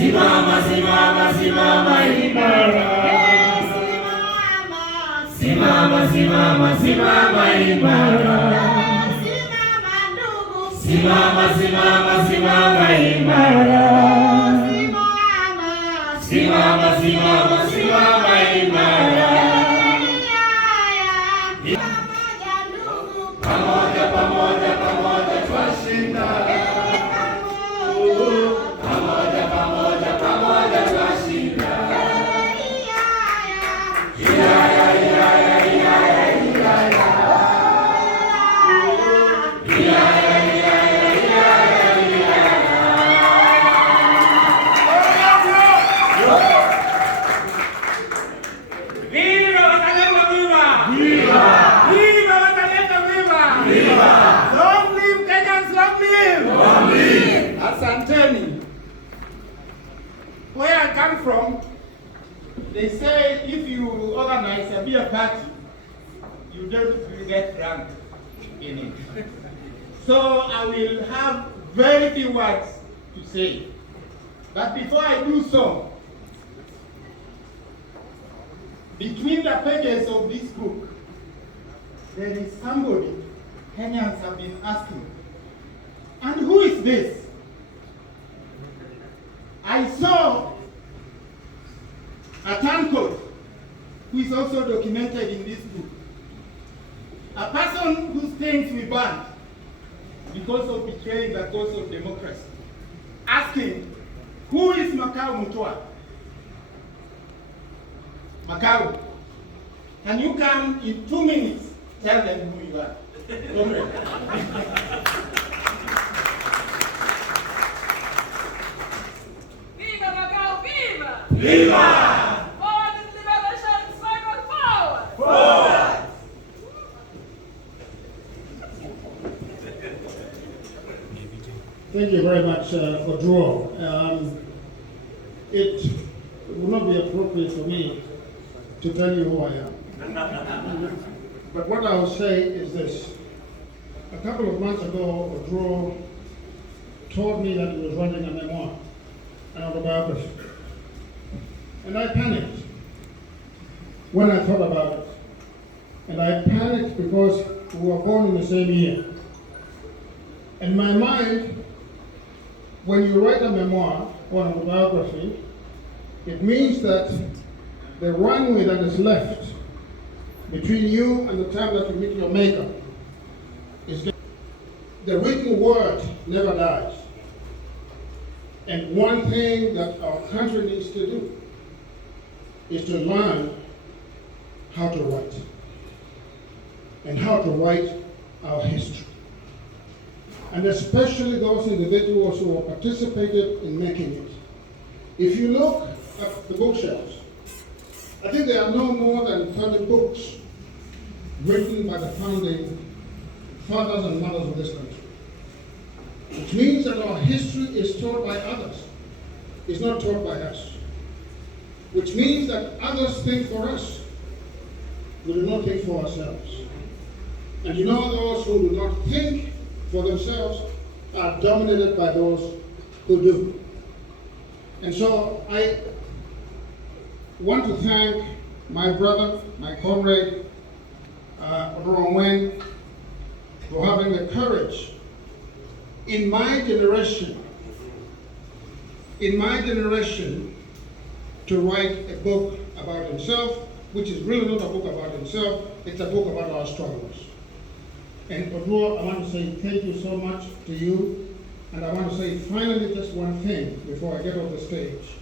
Simama, simama, simama imara. Simama, simama, simama imara. Simama, simama, simama imara. Simama, simama, simama imara. Pamoja, pamoja, pamoja twashinda. Pamoja, pamoja, pamoja twashinda. Viva Wazalendo, viva! Viva! Viva Wazalendo, viva! Viva! Long live Kenyans, long live! Long live! Asanteni. Where I come from, they say if you organize a beer party, you don't get drunk in it. So I will have very few words to say. But before I do so, between the pages of this book, there is somebody Kenyans have been asking. And who is this? I saw a turncoat who is also documented in this book. A person whose things we burned because of betraying the cause of democracy. Asking, who is Makau Mutua? Makau, can you come in 2 minutes, tell them who you are? Comrade. Viva Macau, viva! Viva! Forward is liberation, struggle forward! Forward! Thank you very much, Odro. It would not be appropriate for me to tell you who I am. But what I will say is this. A couple of months ago, Odro told me that he was writing a memoir, an autobiography. And I panicked when I thought about it. And I panicked because we were born in the same year. In my mind, when you write a memoir or an autobiography, it means that the runway that is left between you and the time that you meet your maker is the written word never dies. And one thing that our country needs to do is to learn how to write and how to write our history. And especially those individuals who have participated in making it. If you look at the bookshelves, I think there are no more than 30 books written by the founding fathers and mothers of this country. Which means that our history is taught by others. It's not taught by us. Which means that others think for us. We do not think for ourselves. And you know, those who do not think for themselves are dominated by those who do. And so I want to thank my brother, my comrade, Odro Wen, for having the courage in my generation, to write a book about himself, which is really not a book about himself, it's a book about our struggles. And Odro, I want to say thank you so much to you. And I want to say finally just one thing before I get off the stage.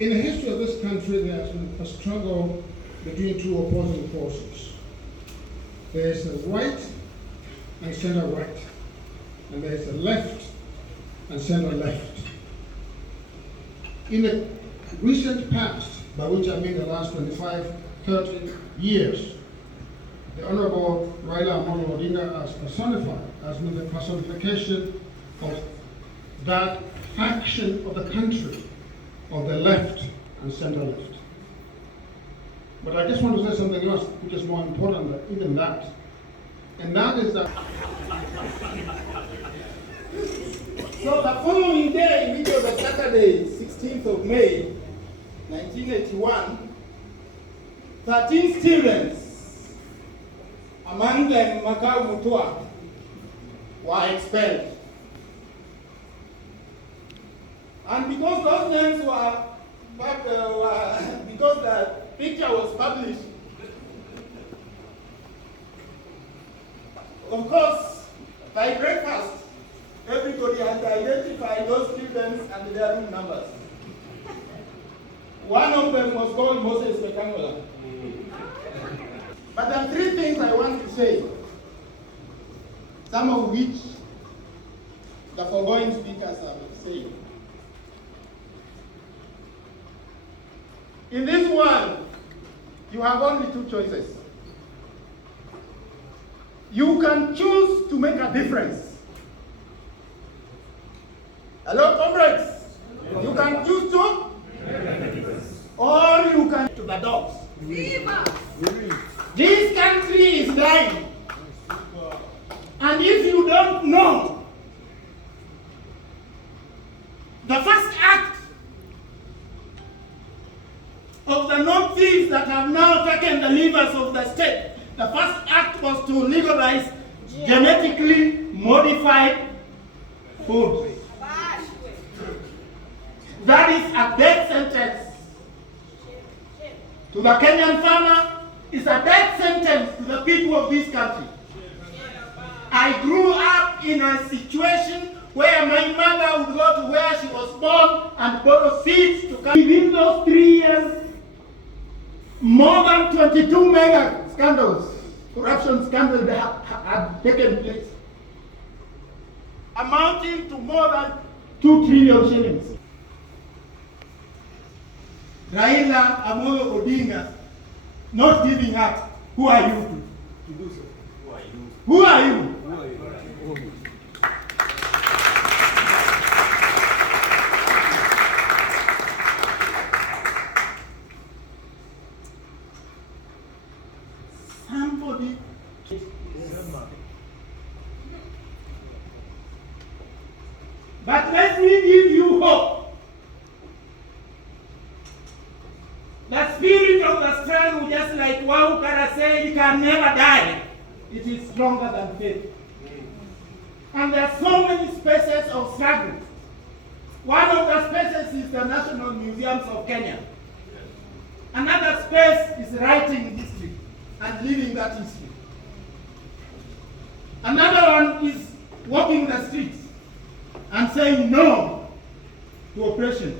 In the history of this country, there has been a struggle between two opposing forces. There is a right and center right. And there is a left and center left. In the recent past, by which I mean the last 25, 30 years, the Honorable Raila Odinga as personified, has been the personification of that faction of the country, of the left and center left. But I just want to say something else, which is more important than even that. And that is that. So the following day, which was a Saturday, 16th of May, 1981, 13 students, among them Makau Mutua, were expelled. And because those names were, because the picture was published, of course, by breakfast, everybody had to identify those students and their room numbers. One of them was called Moses Mekangola. But there are three things I want to say, some of which the foregoing speakers have said. In this world, you have only two choices. You can choose to make a difference. Hello, comrades? You can choose to, or you can to the dogs. Viva! This country is dying. And if you don't know, the first act of the non-thieves that have now taken the levers of the state, the first act was to legalize genetically modified food. That is a death sentence to the Kenyan farmer. It's a death sentence to the people of this country. I grew up in a situation where my mother would go to where she was born and borrow seeds to come. Within those 3 years, more than 22 mega scandals, corruption scandals had taken place, amounting to more than 2 trillion shillings. Raila Amolo Odinga not giving up. Who are you to do so? Who are you? Somebody. But let me give you hope. The spirit of the struggle, just like Waukara said, it can never die. It is stronger than faith. And there are so many spaces of struggle. One of the spaces is the National Museums of Kenya. Another space is writing history and living that history. Another one is walking the streets and saying no to oppression.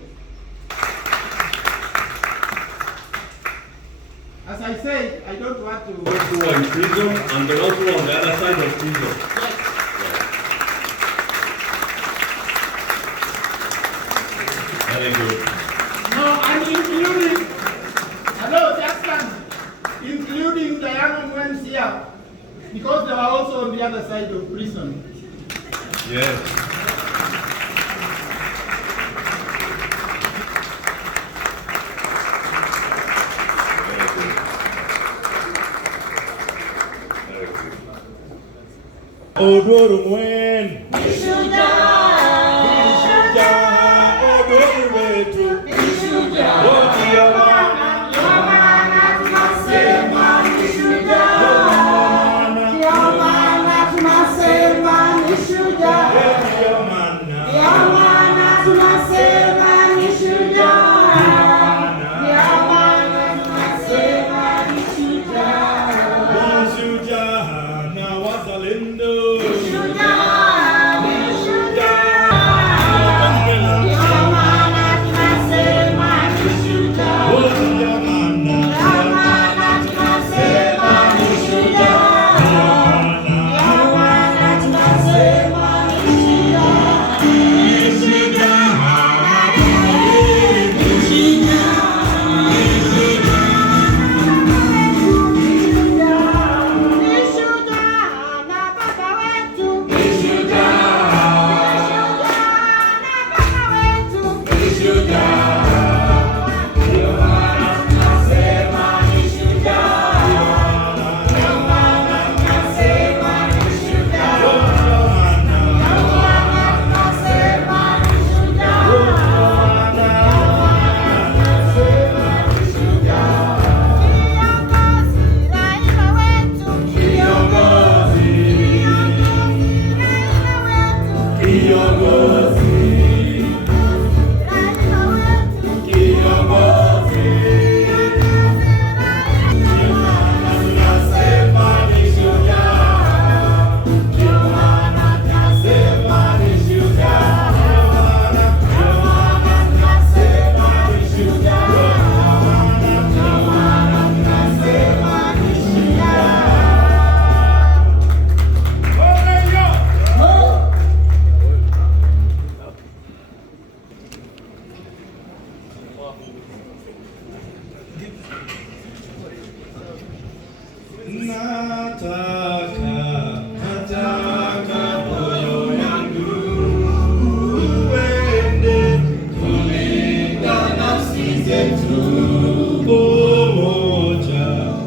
As I said, I don't want to... Those who are in prison and those who are on the other side of prison. Yes. Very good. No, I'm including, hello, just including the young ones here, because they were also on the other side of prison. Yes. Odoro mwen Nishuja Odoro wetu Nishuja Yamana tunasema Nishuja Yamana tunasema Nishuja Yamana tunasema Nishuja Yamana tunasema Nishuja Nishuja na wazalendo Nishuja Nataka moyo yangu uende kulinda nafsi zetu, umoja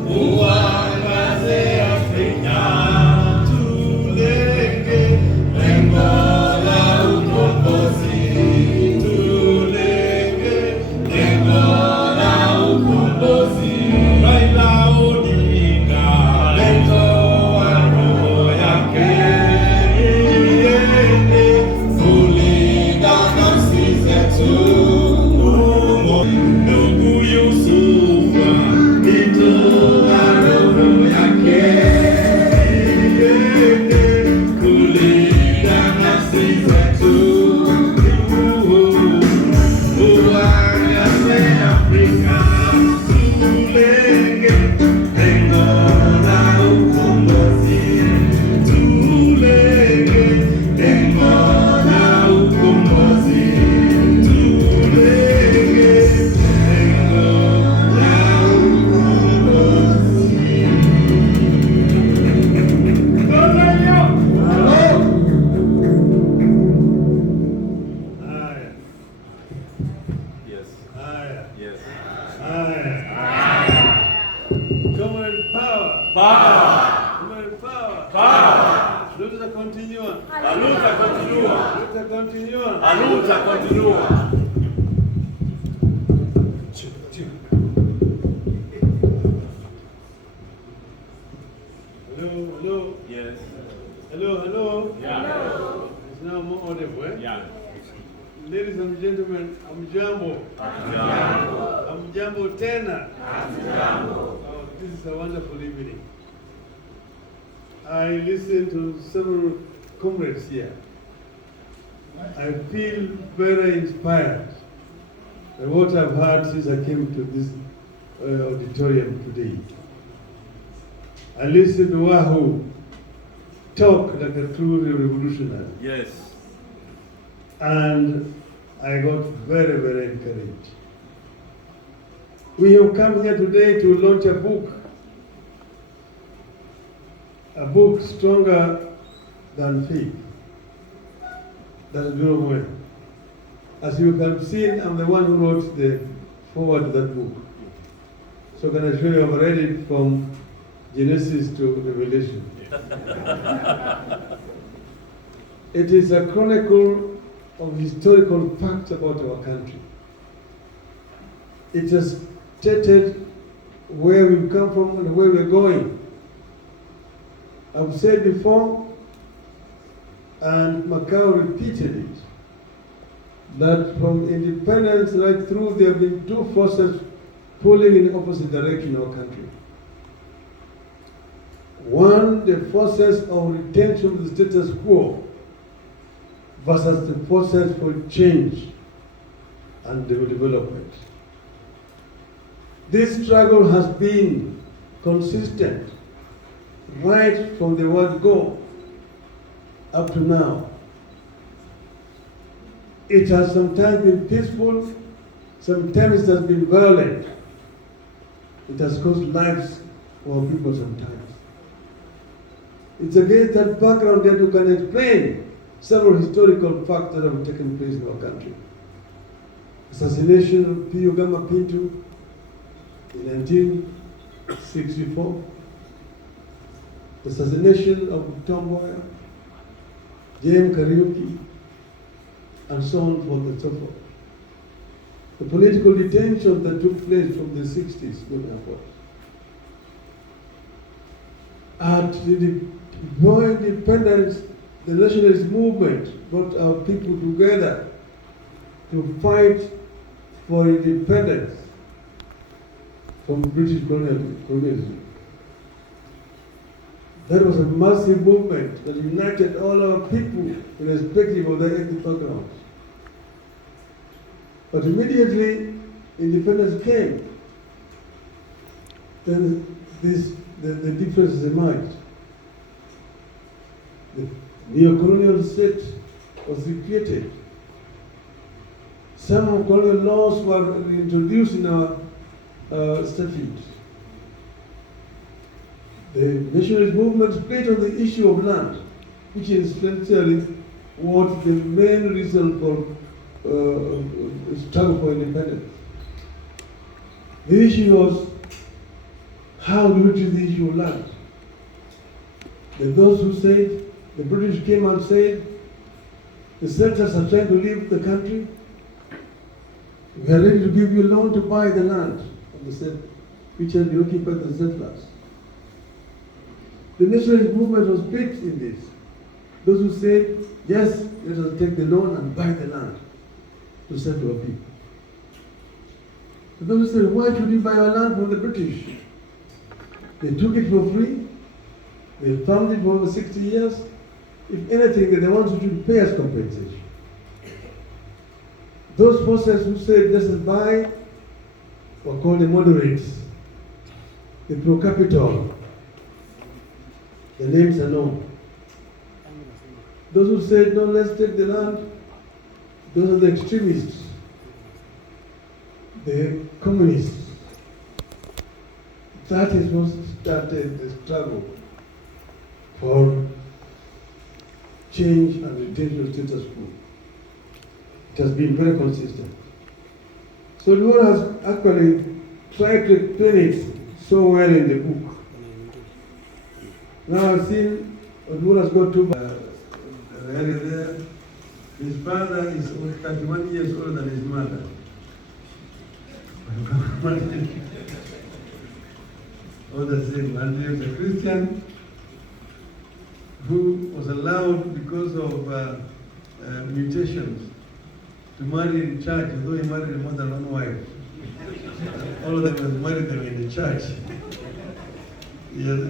uangaze Afrika, tulenge lengo la ukombozi, tulenge lengo la ukombozi. Raila Odinga alitoa roho yake iende kulinda nafsi zetu. Ndugu Yusufu alitoa roho yake iende kulinda nafsi zetu. Uangaze Afrika, tulenge lengo la ukombozi, tulenge lengo la ukombozi, tulenge lengo la ukombozi. Haya. Yes. Haya. Yes. Haya. Comrade power. Power. Comrade power. Power. Luta continua. La lucha continúa. Luta continua. La lucha continúa. Hello, hello. Yes. Hello, hello. Yeah. It's now more audible, eh? Yeah. Ladies and gentlemen, Amjambo. Amjambo tena. Oh, this is a wonderful evening. I listened to several comrades here. I feel very inspired by what I've heard since I came to this auditorium today. I listened to Wahoo talk like a true revolutionary. Yes. And I got very, very encouraged. We have come here today to launch a book stronger than faith. That's well. As you can see, I'm the one who wrote the forward to that book. So can I show you, I've read it from Genesis to Revelation. It is a chronicle of historical facts about our country. It has stated where we've come from and where we're going. I've said before, and Macau repeated it, that from independence right through there have been two forces pulling in opposite direction in our country. One, the forces of retention of the status quo versus the forces for change and development. This struggle has been consistent right from the word go up to now. It has sometimes been peaceful, sometimes it has been violent. It has cost lives for people sometimes. It's against that background that you can explain several historical facts that have taken place in our country. Assassination of P. Gama Pinto in 1964, assassination of Tom Mboya, James Kariuki, and so on forth and so forth. The political detention that took place from the 60s going upwards. At the before independence, the nationalist movement brought our people together to fight for independence from British colonialism. That was a massive movement that united all our people irrespective of their ethnic backgrounds. But immediately independence came, then the differences emerged. The neo-colonial state was recreated. Some colonial laws were introduced in our statute. The nationalist movement split on the issue of land, which is essentially what the main reason for struggle for independence. The issue was, how do we treat the issue of land? There are those who said, the British came and said, the settlers are trying to leave the country. We are ready to give you a loan to buy the land of the settlers, which had been occupied by the settlers. The nationalist movement was split in this. Those who said, yes, let us take the loan and buy the land to settle our people. Those who said, why should we buy our land from the British? They took it for free. They farmed it for over 60 years. If anything, they're the ones who should pay us compensation. Those forces who said, let us buy, were called the moderates, the pro-capital. The names are known. Those who said, no, let's take the land, those are the extremists, the communists. That is what started the struggle for change and retention of status quo. It has been very consistent. So the world has actually tried to explain it so well in the book. Now I've seen Odwul has got two area there. His father is 31 years older than his mother. All the same, and he was a Christian who was allowed, because of mutations, to marry in church, although he married more than one wife. All of them married them in the church. Yeah.